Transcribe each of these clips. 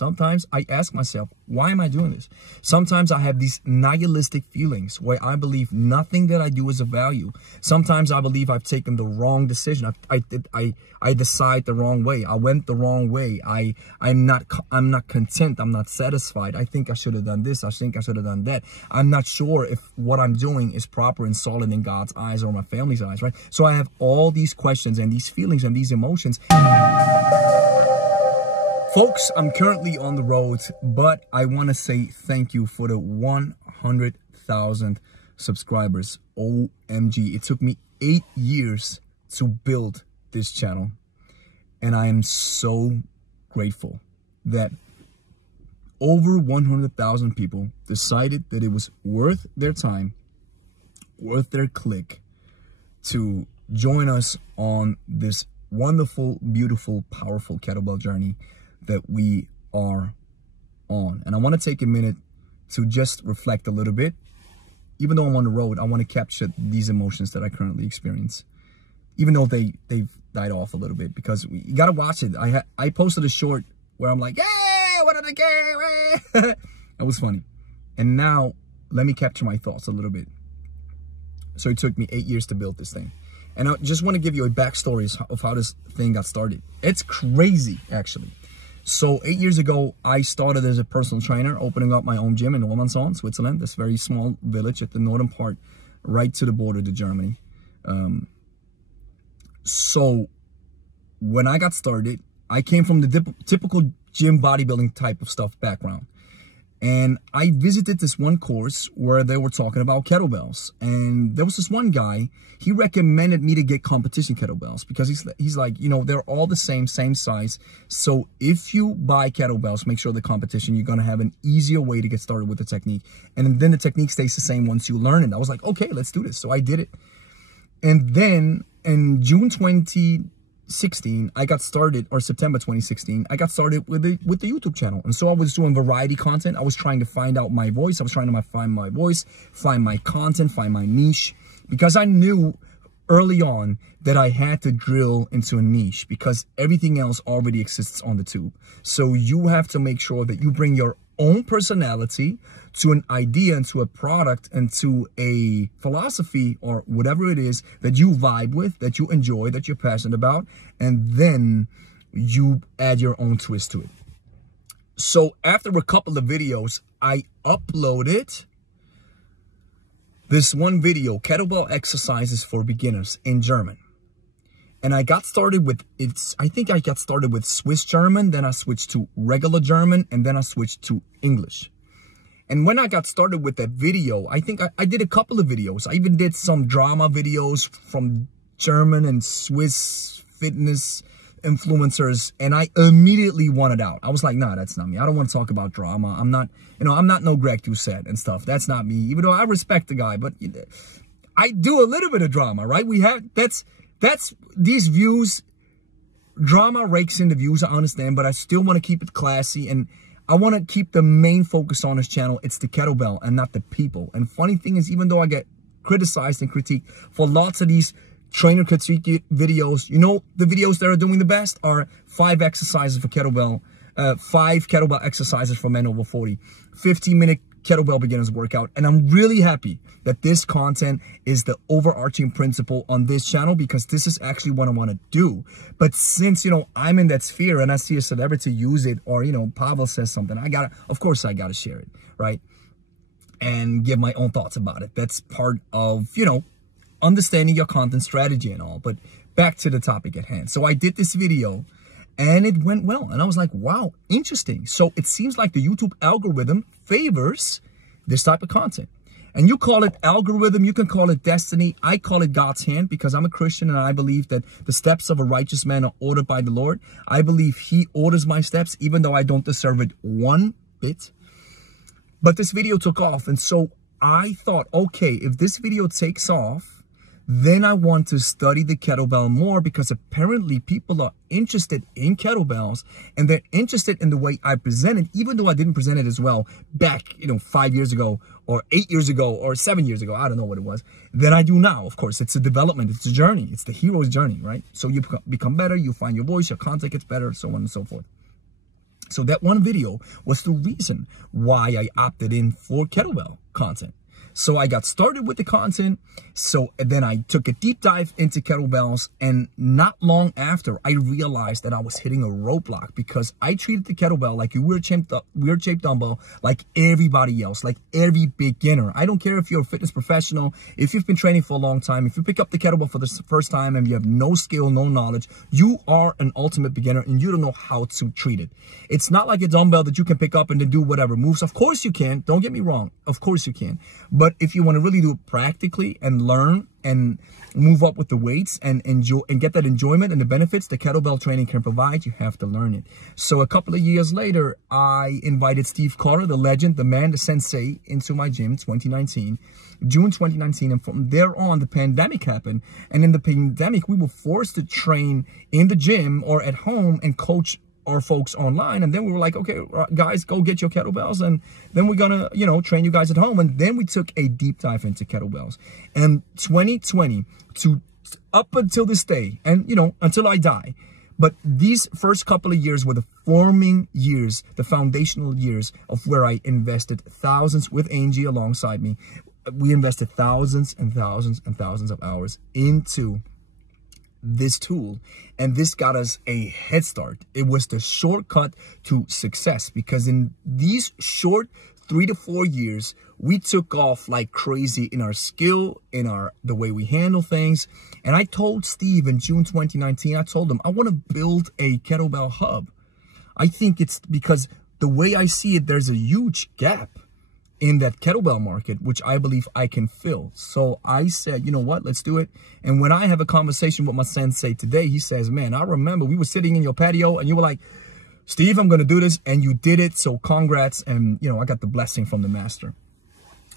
Sometimes I ask myself, why am I doing this? Sometimes I have these nihilistic feelings where I believe nothing that I do is of value. Sometimes I believe I've taken the wrong decision. I decide the wrong way. I went the wrong way. I'm not content. I'm not satisfied. I think I should have done this. I think I should have done that. I'm not sure if what I'm doing is proper and solid in God's eyes or my family's eyes, right? So I have all these questions and these feelings and these emotions. Folks, I'm currently on the road, but I want to say thank you for the 100,000 subscribers. OMG, it took me 8 years to build this channel, and I am so grateful that over 100,000 people decided that it was worth their time, worth their click to join us on this wonderful, beautiful, powerful kettlebell journey that we are on. And I want to take a minute to just reflect a little bit. Even though I'm on the road, I want to capture these emotions that I currently experience, even though they've died off a little bit, because you got to watch it. I posted a short where I'm like, yeah, what are the game? That was funny. And now let me capture my thoughts a little bit. So it took me 8 years to build this thing. And I just want to give you a backstory of how this thing got started. It's crazy, actually. So 8 years ago, I started as a personal trainer, opening up my own gym in Wilhelmshaven, Switzerland, this very small village at the northern part, right to the border to Germany. So when I got started, I came from the typical gym bodybuilding type of stuff background. And I visited this one course where they were talking about kettlebells. And there was this one guy, he recommended me to get competition kettlebells because he's like, you know, they're all the same size. So if you buy kettlebells, make sure the competition, you're going to have an easier way to get started with the technique. And then the technique stays the same once you learn it. I was like, okay, let's do this. So I did it. And then in June 2016, I got started, or September 2016, I got started with the YouTube channel. And so I was doing variety content. I was trying to find out my voice. I was trying to find my voice, find my content, find my niche, because I knew early on that I had to drill into a niche because everything else already exists on the tube. So you have to make sure that you bring your own personality to an idea, and to a product, and to a philosophy or whatever it is that you vibe with, that you enjoy, that you're passionate about, and then you add your own twist to it. So after a couple of videos, I uploaded this one video, kettlebell exercises for beginners, in German. And I got started with, I think I got started with Swiss German, then I switched to regular German, and then I switched to English. And when I got started with that video, I think I did a couple of videos. I even did some drama videos from German and Swiss fitness influencers, and I immediately wanted out. I was like, nah, that's not me. I don't want to talk about drama. I'm not, you know, I'm not no Greg Doucette and stuff. That's not me, even though I respect the guy, but I do a little bit of drama, right? We have, that's these views, drama rakes in the views, I understand, but I still want to keep it classy, and I want to keep the main focus on this channel. It's the kettlebell and not the people. And funny thing is, even though I get criticized and critiqued for lots of these trainer critique videos, you know, the videos that are doing the best are 5 exercises for kettlebell, 5 kettlebell exercises for men over 40, 15-minute kettlebell beginners workout. And I'm really happy that this content is the overarching principle on this channel, because this is actually what I want to do. But since, you know, I'm in that sphere and I see a celebrity use it, or, you know, Pavel says something, of course I gotta share it, right? And give my own thoughts about it. That's part of, you know, understanding your content strategy and all. But back to the topic at hand. So I did this video and it went well. And I was like, wow, interesting. So it seems like the YouTube algorithm favors this type of content. And you call it algorithm, you can call it destiny. I call it God's hand, because I'm a Christian and I believe that the steps of a righteous man are ordered by the Lord. I believe he orders my steps, even though I don't deserve it one bit. But this video took off. And so I thought, okay, if this video takes off, then I want to study the kettlebell more, because apparently people are interested in kettlebells and they're interested in the way I present it, even though I didn't present it as well back, you know, 5 years ago or 8 years ago or 7 years ago. I don't know what it was. Than I do now. Of course, it's a development. It's a journey. It's the hero's journey, right? So you become better. You find your voice. Your content gets better, so on and so forth. So that one video was the reason why I opted in for kettlebell content. So I got started with the content. So then I took a deep dive into kettlebells, and not long after, I realized that I was hitting a roadblock because I treated the kettlebell like a weird-shaped dumbbell, like everybody else, like every beginner. I don't care if you're a fitness professional, if you've been training for a long time, if you pick up the kettlebell for the first time and you have no skill, no knowledge, you are an ultimate beginner and you don't know how to treat it. It's not like a dumbbell that you can pick up and then do whatever moves. Of course you can. Don't get me wrong. Of course you can. But if you want to really do it practically and learn and move up with the weights and enjoy and get that enjoyment and the benefits the kettlebell training can provide, you have to learn it. So a couple of years later, I invited Steve Carter, the legend, the man, the sensei, into my gym, June 2019. And from there on, the pandemic happened. And in the pandemic, we were forced to train in the gym or at home and coach our folks online. And then we were like, okay, guys, go get your kettlebells, and then we're gonna, train you guys at home. And then we took a deep dive into kettlebells. And 2020 to up until this day, and until I die, but these first couple of years were the forming years, the foundational years of where I invested thousands with Angie alongside me. We invested thousands and thousands and thousands of hours into this tool, and this got us a head start. It was the shortcut to success, because in these short 3 to 4 years, we took off like crazy in our skill, in the way we handle things. And I told Steve in June 2019, I told him, I want to build a kettlebell hub. I think it's because the way I see it, there's a huge gap in that kettlebell market, which I believe I can fill. So I said, you know what, let's do it. And when I have a conversation with my sensei today, he says, man, I remember we were sitting in your patio and you were like, Steve, I'm going to do this. And you did it. So congrats. And, I got the blessing from the master.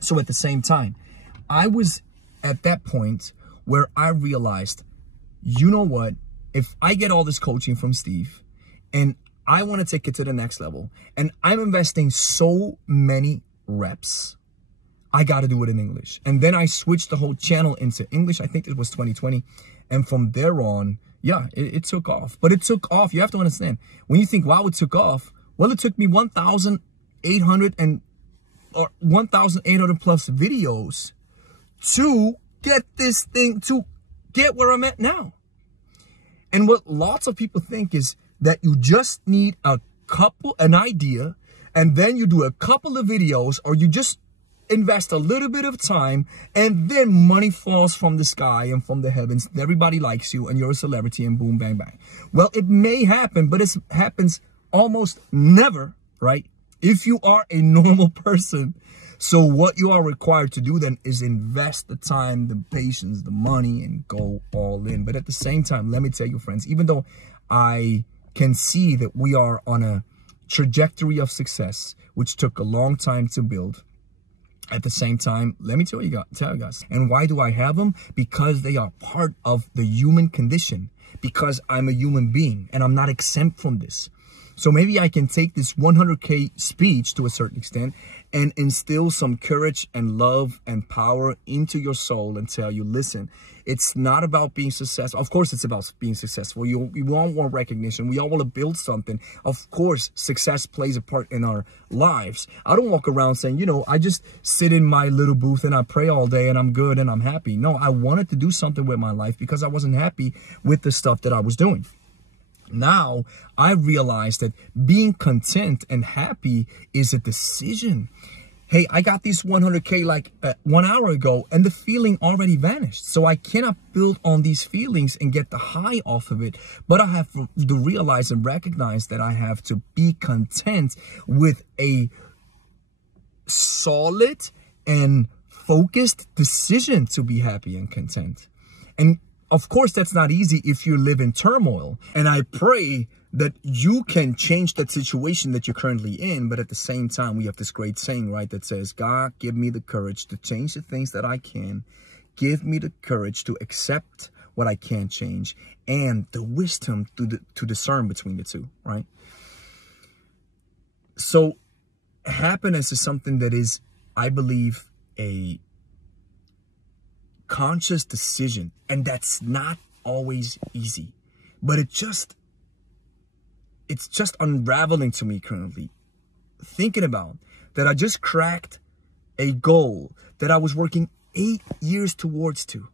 So at the same time, I was at that point where I realized, you know what, if I get all this coaching from Steve and I want to take it to the next level, and I'm investing so many reps, I got to do it in English. And then I switched the whole channel into English. I think it was 2020. And from there on, yeah, it took off. But it took off. You have to understand, when you think, wow, it took off. Well, it took me 1,800 plus videos to get this thing, to get where I'm at now. And what lots of people think is that you just need an idea, and then you do a couple of videos, or you just invest a little bit of time, and then money falls from the sky and from the heavens. Everybody likes you and you're a celebrity, and boom, bang, bang. Well, it may happen, but it happens almost never, right? If you are a normal person. So what you are required to do then is invest the time, the patience, the money, and go all in. But at the same time, let me tell you, friends, even though I can see that we are on a trajectory of success, which took a long time to build, at the same time, let me tell you guys, and why do I have them? Because they are part of the human condition, because I'm a human being and I'm not exempt from this. So maybe I can take this 100K speech to a certain extent and instill some courage and love and power into your soul and tell you, listen, it's not about being successful. Of course, it's about being successful. We all want recognition. We all want to build something. Of course, success plays a part in our lives. I don't walk around saying, I just sit in my little booth and I pray all day and I'm good and I'm happy. No, I wanted to do something with my life because I wasn't happy with the stuff that I was doing. Now, I realized that being content and happy is a decision. Hey, I got these 100K like 1 hour ago and the feeling already vanished. So I cannot build on these feelings and get the high off of it. But I have to realize and recognize that I have to be content with a solid and focused decision to be happy and content. And of course, that's not easy if you live in turmoil. And I pray that you can change that situation that you're currently in. But at the same time, we have this great saying, right, that says, God, give me the courage to change the things that I can. Give me the courage to accept what I can't change, and the wisdom to discern between the two, right? So happiness is something that is, I believe, a conscious decision, and that's not always easy, but it it's just unraveling to me currently, thinking about that I just cracked a goal that I was working 8 years towards to.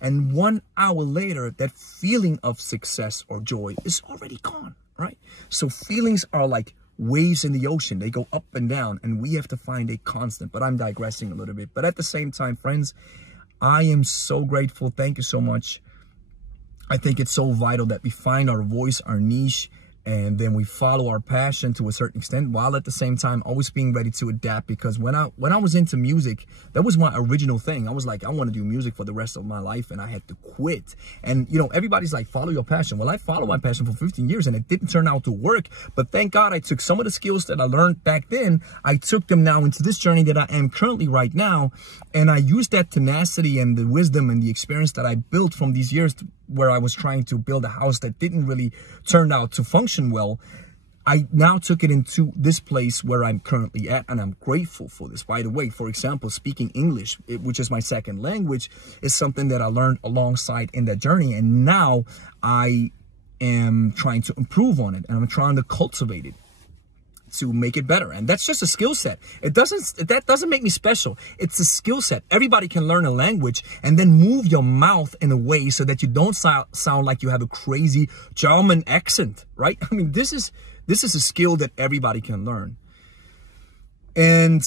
And 1 hour later, that feeling of success or joy is already gone, right? So feelings are like waves in the ocean. They go up and down, and we have to find a constant. But I'm digressing a little bit. But at the same time, friends, I am so grateful. Thank you so much. I think it's so vital that we find our voice, our niche, and then we follow our passion to a certain extent, while at the same time always being ready to adapt. Because when I was into music, that was my original thing. I was like, I want to do music for the rest of my life, and I had to quit. And you know, everybody's like, follow your passion. Well, I followed my passion for 15 years, and it didn't turn out to work. But thank God I took some of the skills that I learned back then. I took them now into this journey that I am currently right now, and I used that tenacity and the wisdom and the experience that I built from these years where I was trying to build a house that didn't really turn out to function well. I now took it into this place where I'm currently at, and I'm grateful for this. By the way, for example, speaking English, which is my second language, is something that I learned alongside in that journey. And now I am trying to improve on it, and I'm trying to cultivate it to make it better. And that's just a skill set. That doesn't make me special. It's a skill set. Everybody can learn a language and then move your mouth in a way so that you don't sound like you have a crazy German accent, right? I mean, this is a skill that everybody can learn. And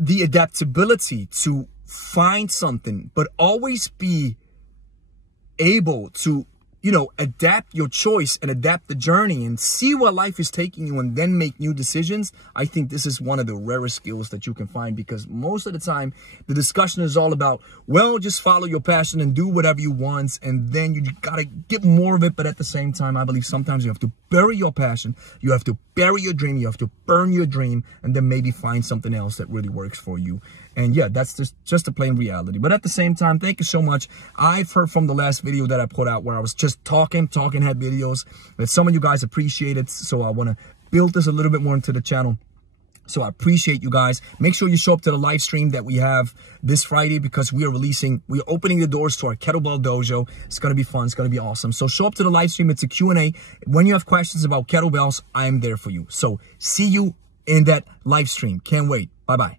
the adaptability to find something, but always be able to, you know, adapt your choice and adapt the journey and see where life is taking you and then make new decisions. I think this is one of the rarest skills that you can find, because most of the time the discussion is all about, well, just follow your passion and do whatever you want, and then you gotta get more of it. But at the same time, I believe sometimes you have to bury your passion, you have to bury your dream, you have to burn your dream, and then maybe find something else that really works for you. And yeah, that's just a plain reality. But at the same time, thank you so much. I've heard from the last video that I put out where I was just talking head videos, that some of you guys appreciate it. So I want to build this a little bit more into the channel. So I appreciate you guys. Make sure you show up to the live stream that we have this Friday, because we are opening the doors to our kettlebell dojo. It's going to be fun. It's going to be awesome. So show up to the live stream. It's a Q&A. When you have questions about kettlebells, I'm there for you. So see you in that live stream. Can't wait. Bye-bye.